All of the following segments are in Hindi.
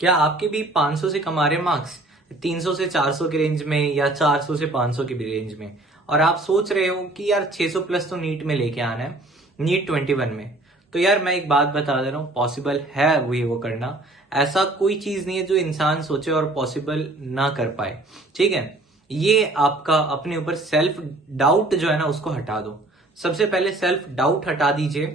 क्या आपके भी 500 से कमा रहे मार्क्स 300 से 400 के रेंज में या 400 से 500 के भी रेंज में, और आप सोच रहे हो कि यार 600 प्लस तो नीट में लेके आना है, नीट 21 में। तो यार मैं एक बात बता दे रहा हूँ, पॉसिबल है वही वो करना। ऐसा कोई चीज नहीं है जो इंसान सोचे और पॉसिबल ना कर पाए। ठीक है, ये आपका अपने ऊपर सेल्फ डाउट जो है ना उसको हटा दो। सबसे पहले सेल्फ डाउट हटा दीजिए,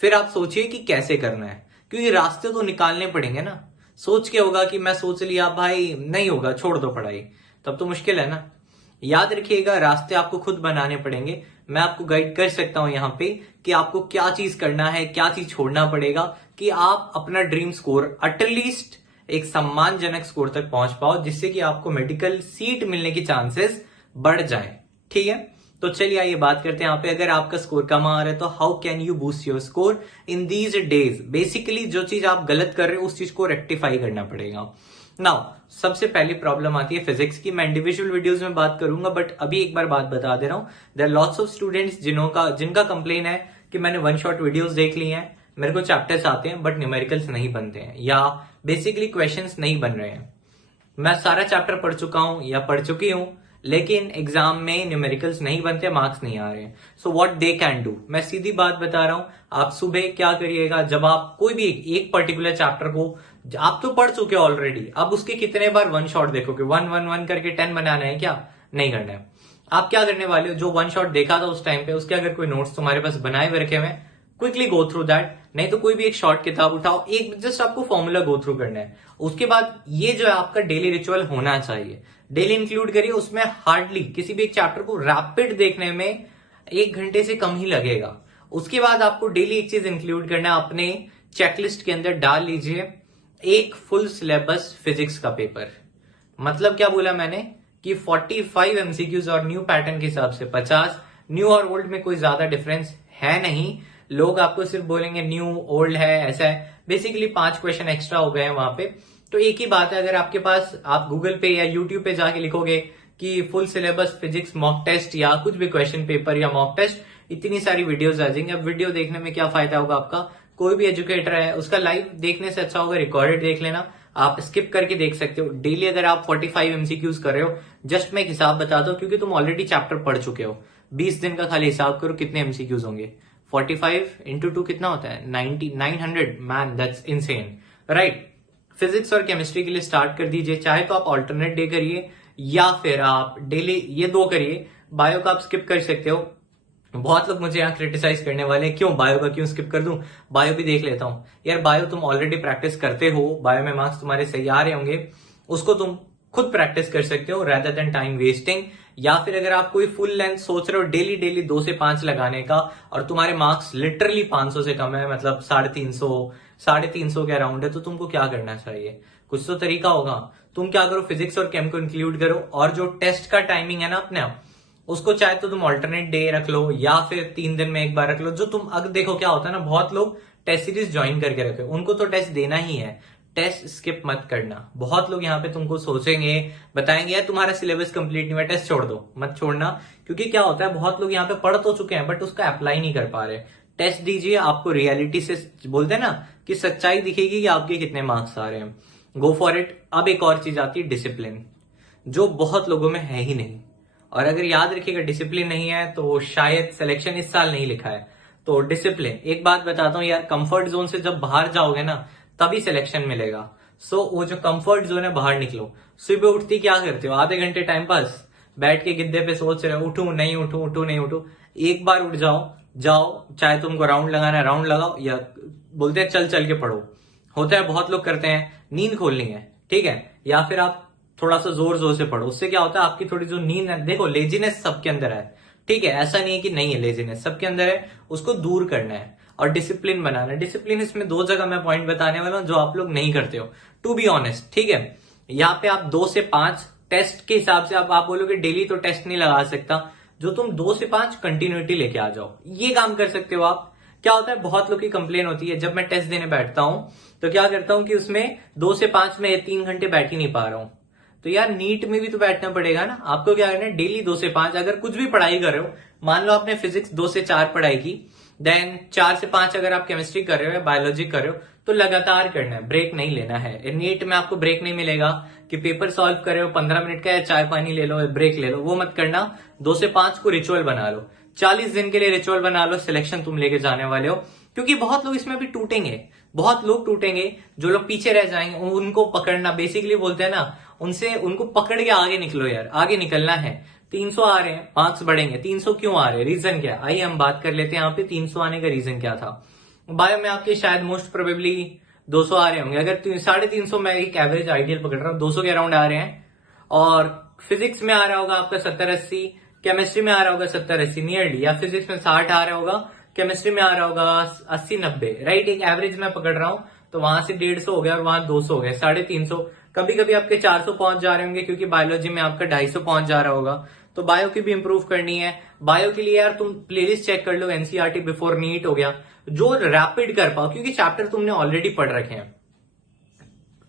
फिर आप सोचिए कि कैसे करना है, क्योंकि रास्ते तो निकालने पड़ेंगे ना। सोच के होगा कि मैं सोच लिया भाई नहीं होगा छोड़ दो पढ़ाई, तब तो मुश्किल है ना। याद रखिएगा, रास्ते आपको खुद बनाने पड़ेंगे। मैं आपको गाइड कर सकता हूं यहाँ पे कि आपको क्या चीज करना है, क्या चीज छोड़ना पड़ेगा कि आप अपना ड्रीम स्कोर एटलीस्ट एक सम्मानजनक स्कोर तक पहुंच पाओ, जिससे कि आपको मेडिकल सीट मिलने की चांसेस बढ़ जाए। ठीक है, तो चलिए आइए बात करते हैं यहाँ पे। अगर आपका स्कोर कम आ रहा है तो how can you boost your score in these days. Basically जो चीज आप गलत कर रहे हो उस चीज को रेक्टिफाई करना पड़ेगा। नाउ सबसे पहली प्रॉब्लम आती है फिजिक्स की। मैं इंडिविजुअल वीडियोस में बात करूंगा, बट अभी एक बार बात बता दे रहा हूं। There are lots of students जिनका कंप्लेन है कि मैंने वन शॉट वीडियोस देख ली हैं, मेरे को चैप्टर्स आते हैं बट न्यूमेरिकल्स नहीं बनते हैं, या बेसिकली क्वेश्चंस नहीं बन रहे हैं। मैं सारा चैप्टर पढ़ चुका हूं या पढ़ चुकी हूं, लेकिन एग्जाम में न्यूमेरिकल्स नहीं बनते, मार्क्स नहीं आ रहे हैं। So what they can do, मैं सीधी बात बता रहा हूं। आप सुबह क्या करिएगा, जब आप कोई भी एक पर्टिकुलर चैप्टर को आप तो पढ़ चुके हो ऑलरेडी, अब उसके कितने बार वन शॉट देखोगे? वन वन वन करके 10 बनाना है क्या? नहीं करना है। आप क्या करने वाले हो, जो वन शॉट देखा था उस टाइम पे उसके अगर कोई नोट्स तुम्हारे पास बनाए हुए रखे हुए, क्विकली गो थ्रू दैट। नहीं तो कोई भी एक शॉर्ट किताब उठाओ, एक जस्ट आपको फॉर्मूला गो थ्रू करना है। उसके बाद ये जो है आपका डेली रिचुअल होना चाहिए, डेली इंक्लूड करिए उसमें। हार्डली किसी भी एक चैप्टर को रैपिड देखने में 1 घंटे से कम ही लगेगा। उसके बाद आपको डेली एक चीज इंक्लूड करना है, अपने चेकलिस्ट के अंदर डाल लीजिए एक फुल सिलेबस फिजिक्स का पेपर। मतलब क्या बोला मैंने कि 45 एमसीक्यूज और न्यू पैटर्न के हिसाब से 50। न्यू और ओल्ड में कोई ज्यादा डिफरेंस है नहीं, लोग आपको सिर्फ बोलेंगे न्यू ओल्ड है ऐसा है। बेसिकली 5 क्वेश्चन एक्स्ट्रा हो गए हैं वहां पे। तो एक ही बात है, अगर आपके पास आप गूगल पे या यूट्यूब पे जाके लिखोगे कि full syllabus physics mock test या कुछ भी क्वेश्चन पेपर या मॉक टेस्ट, इतनी सारी वीडियोस आ जाएंगे। अब वीडियो देखने में क्या फायदा होगा आपका? कोई भी एजुकेटर है उसका लाइव देखने से अच्छा होगा रिकॉर्डेड देख लेना। आप स्किप करके देख सकते हो। डेली अगर आप 45 एमसीक्यूज कर रहे हो, जस्ट मैं एक हिसाब बताता हूँ क्योंकि तुम ऑलरेडी चैप्टर पढ़ चुके हो। 20 दिन का खाली हिसाब करो कितने एमसीक्यूज होंगे। 45 इंटू 2 कितना होता है? 900। Man that's insane, right. Physics और केमिस्ट्री के लिए स्टार्ट कर दीजिए। चाहे तो आप ऑल्टरनेट डे करिए या फिर आप डेली ये 2 करिए। बायो का आप स्किप कर सकते हो। बहुत लोग मुझे यहाँ क्रिटिसाइज करने वाले हैं, क्यों बायो का क्यों स्किप कर दूं, बायो भी देख लेता हूं। यार बायो तुम ऑलरेडी प्रैक्टिस करते हो, बायो में मार्क्स तुम्हारे सही आ रहे होंगे, उसको तुम खुद प्रैक्टिस कर सकते हो रादर देन टाइम वेस्टिंग। या फिर अगर आप कोई फुल लेंथ सोच रहे हो डेली डेली 2 से 5 लगाने का, और तुम्हारे मार्क्स लिटरली 500 से कम है, मतलब 350 के अराउंड है, तो तुमको क्या करना चाहिए? कुछ तो तरीका होगा। तुम क्या करो, फिजिक्स और केम को इंक्लूड करो, और जो टेस्ट का टाइमिंग है ना अपने आप, उसको चाहे तो तुम ऑल्टरनेट डे रख लो या फिर 3 दिन में एक बार रख लो। जो तुम अगर देखो क्या होता है ना, बहुत लोग टेस्ट सीरीज ज्वाइन करके रखे, उनको तो टेस्ट देना ही है, टेस्ट स्किप मत करना। बहुत लोग यहाँ पे तुमको सोचेंगे, बताएंगे यार तुम्हारा सिलेबस कंप्लीट नहीं हुआ, टेस्ट छोड़ दो। मत छोड़ना, क्योंकि क्या होता है बहुत लोग यहाँ पे पढ़ तो चुके हैं बट उसका अप्लाई नहीं कर पा रहे। टेस्ट दीजिए, आपको रियलिटी से बोलते हैं ना कि सच्चाई दिखेगी कि आपके कितने मार्क्स आ रहे हैं। Go for it. अब एक और चीज आती है डिसिप्लिन, जो बहुत लोगों में है ही नहीं। और अगर याद रखिएगा डिसिप्लिन नहीं है तो शायद सिलेक्शन इस साल नहीं लिखा है। तो डिसिप्लिन, एक बात बताता हूं यार, कंफर्ट जोन से जब बाहर जाओगे ना तभी सिलेक्शन मिलेगा। सो वो जो कंफर्ट जोन है बाहर निकलो। सुबह उठती क्या करते हो? आधे घंटे टाइम पास, बैठ के गिद्दे पे सोच रहे हो उठूं नहीं उठूं, उठूं नहीं उठूं। एक बार उठ जाओ, जाओ, चाहे तुमको राउंड लगाना है राउंड लगाओ, या बोलते हैं चल चल के पढ़ो। होता है बहुत लोग करते हैं, नींद खोलनी है, ठीक है, या फिर आप थोड़ा सा जोर जोर से पढ़ो। उससे क्या होता है आपकी थोड़ी जो नींद है, देखो लेजीनेस सबके अंदर है, ठीक है, ऐसा नहीं है कि नहीं है, लेजीनेस सबके अंदर है, उसको दूर करना है और डिसिप्लिन बनाना है। डिसिप्लिन इसमें 2 जगह मैं पॉइंट बताने वाला हूं जो आप लोग नहीं करते हो, टू बी ऑनेस्ट, ठीक है। यहाँ पे आप 2 से 5 टेस्ट के हिसाब से आप बोलोगे डेली तो टेस्ट नहीं लगा सकता, जो तुम 2 से 5 कंटिन्यूटी लेके आ जाओ, ये काम कर सकते हो आप। क्या होता है बहुत लोग की कंप्लेन होती है, जब मैं टेस्ट देने बैठता हूं तो क्या करता हूं कि उसमें 2 से 5 में 3 घंटे बैठ ही नहीं पा रहा हूं। तो यार नीट में भी तो बैठना पड़ेगा ना, आपको क्या करना है डेली 2 से 5। अगर कुछ भी पढ़ाई कर रहे हो, मान लो आपने फिजिक्स 2 से 4 पढ़ाई की, देन 4 से 5 अगर आप केमिस्ट्री कर रहे हो या बायोलॉजी कर रहे हो तो लगातार करना है, ब्रेक नहीं लेना है। नीट में आपको ब्रेक नहीं मिलेगा कि पेपर सॉल्व कर रहे हो 15 मिनट का, या चाय पानी ले लो, ब्रेक ले लो, वो मत करना। 2 से 5 को रिचुअल बना लो, 40 दिन के लिए रिचुअल बना लो, सिलेक्शन तुम लेके जाने वाले हो। क्योंकि बहुत लोग इसमें भी टूटेंगे, बहुत लोग टूटेंगे, जो लोग पीछे रह जाएंगे उनको पकड़ना, बेसिकली बोलते हैं ना, उनको पकड़ के आगे निकलो यार, आगे निकलना है। 300 आ रहे हैं, मार्क्स बढ़ेंगे। 300 क्यों आ रहे हैं, रीजन क्या? आइए हम बात कर लेते हैं यहाँ पे 300 आने का रीजन क्या था। बायो में आपके शायद मोस्ट प्रोबेबली 200 आ रहे होंगे, अगर 350 मैं एक एवरेज आइडियल पकड़ रहा हूँ, 200 के अराउंड आ रहे हैं। और फिजिक्स में आ रहा होगा आपका 70-80, केमिस्ट्री में आ रहा होगा 70-80 नियरली, या फिजिक्स में 60 आ रहा होगा, केमिस्ट्री में आ रहा होगा 80-90, राइट। एक एवरेज में पकड़ रहा हूं, तो वहां से 150 हो गया और वहां 200 हो गया, 350। कभी कभी आपके 400 पहुंच जा रहे होंगे, क्योंकि बायोलॉजी में आपका 250 पहुंच जा रहा होगा। तो बायो की भी इंप्रूव करनी है। बायो के लिए यार तुम प्लेलिस्ट चेक कर लो, एनसीईआरटी बिफोर नीट हो गया, जो रैपिड कर पाओ, क्योंकि चैप्टर तुमने ऑलरेडी पढ़ रखे हैं।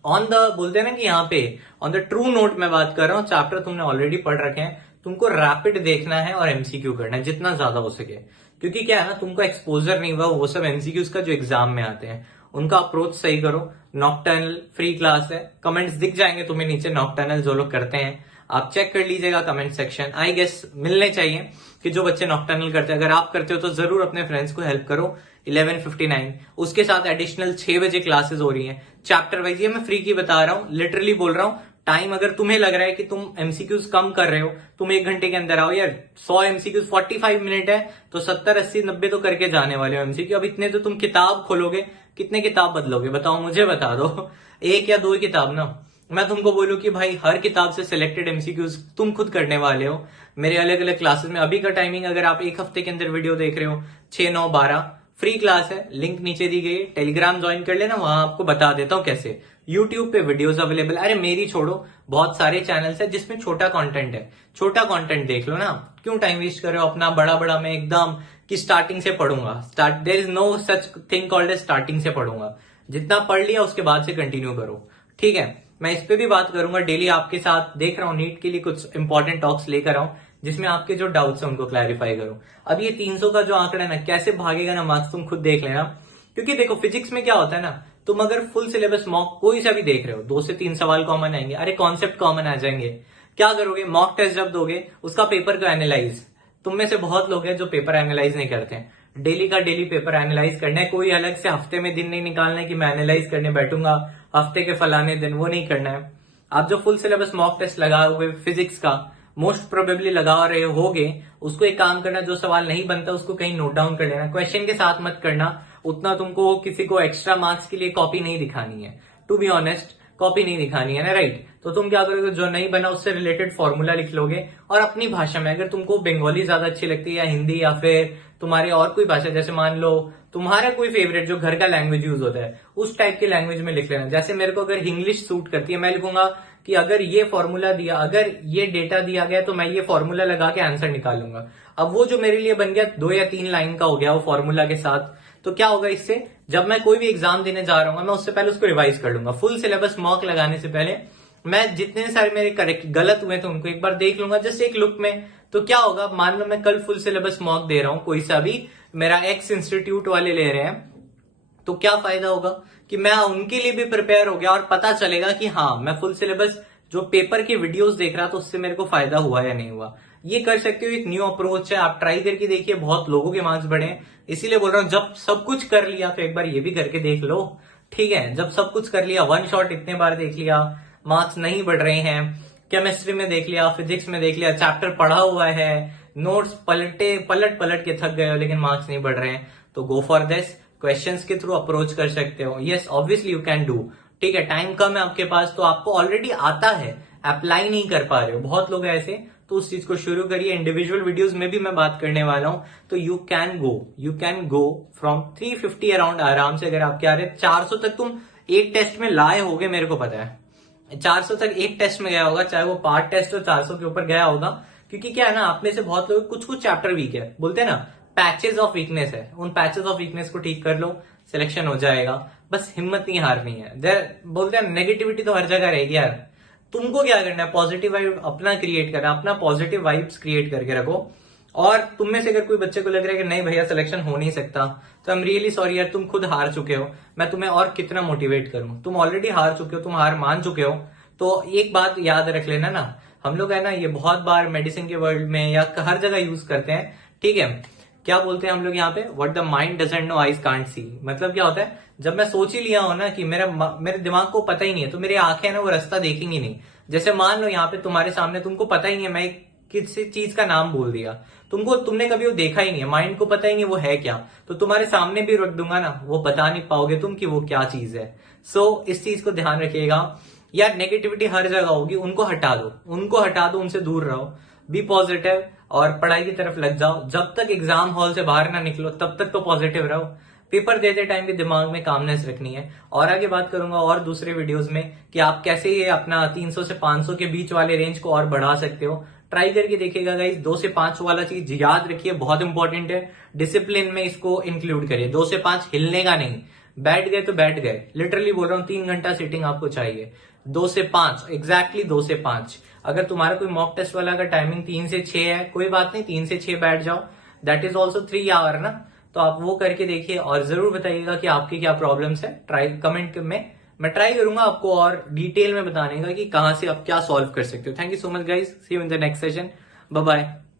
ऑन द बोलते हैं ना कि यहाँ पे ऑन द ट्रू नोट में बात कर रहा हूँ, चैप्टर तुमने ऑलरेडी पढ़ रखे हैं, तुमको रैपिड देखना है और एमसीक्यू करना है जितना ज्यादा हो सके। क्योंकि क्या है ना, तुमको एक्सपोजर नहीं हुआ वो सब एमसीक्यूज का जो एग्जाम में आते हैं, उनका अप्रोच सही करो। नॉकटर्नल फ्री क्लास है, कमेंट्स दिख जाएंगे तुम्हें नीचे, नॉकटर्नल जो लोग करते हैं आप चेक कर लीजिएगा कमेंट सेक्शन। आई गेस मिलने चाहिए कि जो बच्चे नॉकटर्नल करते हैं, अगर आप करते हो तो जरूर अपने फ्रेंड्स को हेल्प करो। 11:59 उसके साथ एडिशनल 6 बजे क्लासेस हो रही हैं चैप्टर वाइज। ये मैं फ्री की बता रहा हूँ, लिटरली बोल रहा हूँ। टाइम अगर तुम्हें लग रहा है कि तुम एमसीक्यूज कम कर रहे हो, तुम 1 घंटे के अंदर आओ यार, 100 एमसीक्यूज 45 मिनट है, तो 70, 80, 90 तो करके जाने वाले हो एमसीक्यू। अब इतने तो तुम किताब खोलोगे, कितने किताब बदलोगे बताओ, मुझे बता दो। 1 या 2 किताब ना। मैं तुमको बोलूं कि भाई हर किताब से सिलेक्टेड एमसीक्यूज तुम खुद करने वाले हो मेरे अलग अलग क्लासेस में। अभी का टाइमिंग अगर आप 1 हफ्ते के अंदर वीडियो देख रहे हो, 6, 9, 12 फ्री क्लास है, लिंक नीचे दी गई है, टेलीग्राम ज्वाइन कर लेना, वहां आपको बता देता हूं कैसे। यूट्यूब पे वीडियोस अवेलेबल, अरे मेरी छोड़ो, बहुत सारे चैनल्स है जिसमें छोटा कंटेंट है, छोटा कंटेंट देख लो ना, क्यों टाइम वेस्ट कर रहे हो अपना। बड़ा बड़ा मैं एकदम कि स्टार्टिंग से पढ़ूंगा, there is no such thing called as starting से पढ़ूंगा। जितना पढ़ लिया उसके बाद से कंटिन्यू करो, ठीक है। मैं इस पे भी बात करूंगा डेली आपके साथ। देख रहा हूँ नीट के लिए कुछ इंपॉर्टेंट टॉक्स लेकर आऊं, जिसमें आपके जो डाउट्स है उनको क्लैरिफाई करूं। अब ये 300 का जो आंकड़ा है ना, कैसे भागेगा ना मार्क्स, तुम खुद देख लेना। क्योंकि देखो फिजिक्स में क्या होता है ना, तुम अगर फुल सिलेबस मॉक कोई सा भी देख रहे हो, 2 से 3 सवाल कॉमन आएंगे, अरे कॉन्सेप्ट कॉमन आ जाएंगे। क्या करोगे, मॉक टेस्ट जब दोगे उसका पेपर को एनालाइज, तुम में से बहुत लोग हैं जो पेपर एनालाइज नहीं करते हैं। डेली का डेली पेपर एनालाइज करना है, कोई अलग से हफ्ते में दिन नहीं निकालना है कि मैं एनालाइज करने बैठूंगा हफ्ते के फलाने दिन, वो नहीं करना है। आप जो फुल सिलेबस मॉक टेस्ट लगाओगे फिजिक्स का, मोस्ट प्रोबेबली लगा रहे होगे, उसको एक काम करना, जो सवाल नहीं बनता उसको कहीं नोट डाउन कर लेना, क्वेश्चन के साथ मत करना। उतना तुमको किसी को एक्स्ट्रा मार्क्स के लिए कॉपी नहीं दिखानी है, टू बी ऑनेस्ट कॉपी नहीं दिखानी है ना, राइट। तो तुम क्या करोगे, जो नहीं बना उससे रिलेटेड फॉर्मूला लिख लोगे, और अपनी भाषा में, अगर तुमको बंगाली ज्यादा अच्छी लगती है या हिंदी, या फिर तुम्हारी और कोई भाषा, जैसे मान लो तुम्हारा कोई फेवरेट जो घर का लैंग्वेज यूज होता है, उस टाइप के लैंग्वेज में लिख लेना। जैसे मेरे को अगर इंग्लिश सूट करती है, मैं लिखूंगा कि अगर ये फॉर्मूला दिया, अगर ये डेटा दिया गया तो मैं ये फॉर्मूला लगा के आंसर निकालूंगा। अब वो जो मेरे लिए बन गया 2 या 3 लाइन का हो गया वो फॉर्मूला के साथ, तो क्या होगा इससे, जब मैं कोई भी एग्जाम देने जा रहा हूँ मैं उससे पहले उसको रिवाइज कर लूंगा। फुल सिलेबस मॉक लगाने से पहले मैं जितने सारे मेरे करेक्ट गलत हुए थे उनको एक बार देख लूंगा, जस्ट एक लुक में। तो क्या होगा, मान लो मैं कल फुल सिलेबस मॉक दे रहा हूं, कोई सा भी, मेरा एक्स इंस्टीट्यूट वाले ले रहे हैं, तो क्या फायदा होगा कि मैं उनके लिए भी प्रिपेयर हो गया, और पता चलेगा कि हाँ मैं फुल सिलेबस जो पेपर के वीडियोस देख रहा था उससे मेरे को फायदा हुआ या नहीं हुआ। ये कर सकते हो, एक न्यू अप्रोच है, आप ट्राई करके देखिए, बहुत लोगों के मार्क्स बढ़े हैं। इसीलिए बोल रहा हूं, जब सब कुछ कर लिया तो एक बार ये भी करके देख लो, ठीक है। जब सब कुछ कर लिया, वन शॉट इतने बार देख लिया, मार्क्स नहीं बढ़ रहे हैं, केमिस्ट्री में देख लिया, फिजिक्स में देख लिया, चैप्टर पढ़ा हुआ है, नोट्स पलट के थक गए हो, लेकिन मार्क्स नहीं बढ़ रहे हैं, तो गो फॉर दिस, क्वेश्चंस के थ्रू अप्रोच कर सकते हो। Yes obviously you can do, ठीक है। टाइम कम है आपके पास, तो आपको ऑलरेडी आता है, अप्लाई नहीं कर पा रहे हो, बहुत लोग ऐसे, तो उस चीज को शुरू करिए। इंडिविजुअल वीडियोस में भी मैं बात करने वाला हूं, तो you can go from 350 around आराम से। अगर आपके आ रहे 400 तक तुम एक टेस्ट में लाए होगे, मेरे को पता है 400 तक एक टेस्ट में गया होगा, चाहे वो पार्ट टेस्ट हो, 400 के ऊपर गया होगा। क्योंकि क्या है ना, आप में से बहुत लोग कुछ चैप्टर वीक है, बोलते हैं ना पैचेस ऑफ वीकनेस है, उन पैचेस ऑफ वीकनेस को ठीक कर लो, सिलेक्शन हो जाएगा। बस हिम्मत नहीं हारनी है। बोलते हैं नेगेटिविटी तो हर जगह रहेगी यार, तुमको क्या करना है, पॉजिटिव वाइब अपना क्रिएट करना, अपना पॉजिटिव वाइब्स क्रिएट करके रखो। और तुम में से अगर कोई बच्चे को लग रहा है कि नहीं भैया सिलेक्शन हो नहीं सकता, तो आई एम रियली सॉरी यार, तुम खुद हार चुके हो। मैं तुम्हें और कितना मोटिवेट करूं, तुम ऑलरेडी हार चुके हो, तुम हार मान चुके हो। तो एक बात याद रख लेना ना, हम लोग है ना ये बहुत बार मेडिसिन के वर्ल्ड में या हर जगह यूज करते हैं, ठीक है। क्या बोलते हैं हम लोग यहाँ पे, what the mind doesn't know eyes can't see. मतलब क्या होता है, जब मैं सोच ही लिया हूं ना कि मेरे दिमाग को पता ही नहीं है, तो मेरी आंखें है ना वो रास्ता देखेंगी नहीं। जैसे मान लो यहाँ पे तुम्हारे सामने, तुमको पता ही नहीं है, मैं किसी चीज का नाम बोल दिया, तुमने कभी वो देखा ही नहीं है, माइंड को पता ही नहीं वो है क्या, तो तुम्हारे सामने भी रख दूंगा ना, वो बता नहीं पाओगे तुम कि वो क्या चीज है। सो इस चीज को ध्यान रखिएगा यार। नेगेटिविटी हर जगह होगी, उनको हटा दो, उनसे दूर रहो। बी पॉजिटिव और पढ़ाई की तरफ लग जाओ। जब तक एग्जाम हॉल से बाहर ना निकलो तब तक तो पॉजिटिव रहो। पेपर देते टाइम भी दिमाग में कामनेस रखनी है। और आगे बात करूंगा और दूसरे वीडियोस में कि आप कैसे ये अपना 300 से 500 के बीच वाले रेंज को और बढ़ा सकते हो। ट्राई करके देखिएगा गाइस। 2 से 5 वाला चीज याद रखिए, बहुत इंपॉर्टेंट है। डिसिप्लिन में इसको इंक्लूड करिए। 2 से 5 हिलने का नहीं, बैठ गए तो बैठ गए। लिटरली बोल रहा हूँ, 3 घंटा सीटिंग आपको चाहिए। 2 से 5, एग्जैक्टली 2 से 5। अगर तुम्हारा कोई मॉक टेस्ट वाला का टाइमिंग 3 से 6 है, कोई बात नहीं, 3 से 6 बैठ जाओ। दैट इज ऑल्सो 3 आवर ना। तो आप वो करके देखिए और जरूर बताइएगा कि आपकी क्या प्रॉब्लम्स है। ट्राई कमेंट में मैं ट्राई करूंगा आपको और डिटेल में बताने का कि कहां से आप क्या सॉल्व कर सकते हो। Thank you so much guys, see you in the next session, bye bye.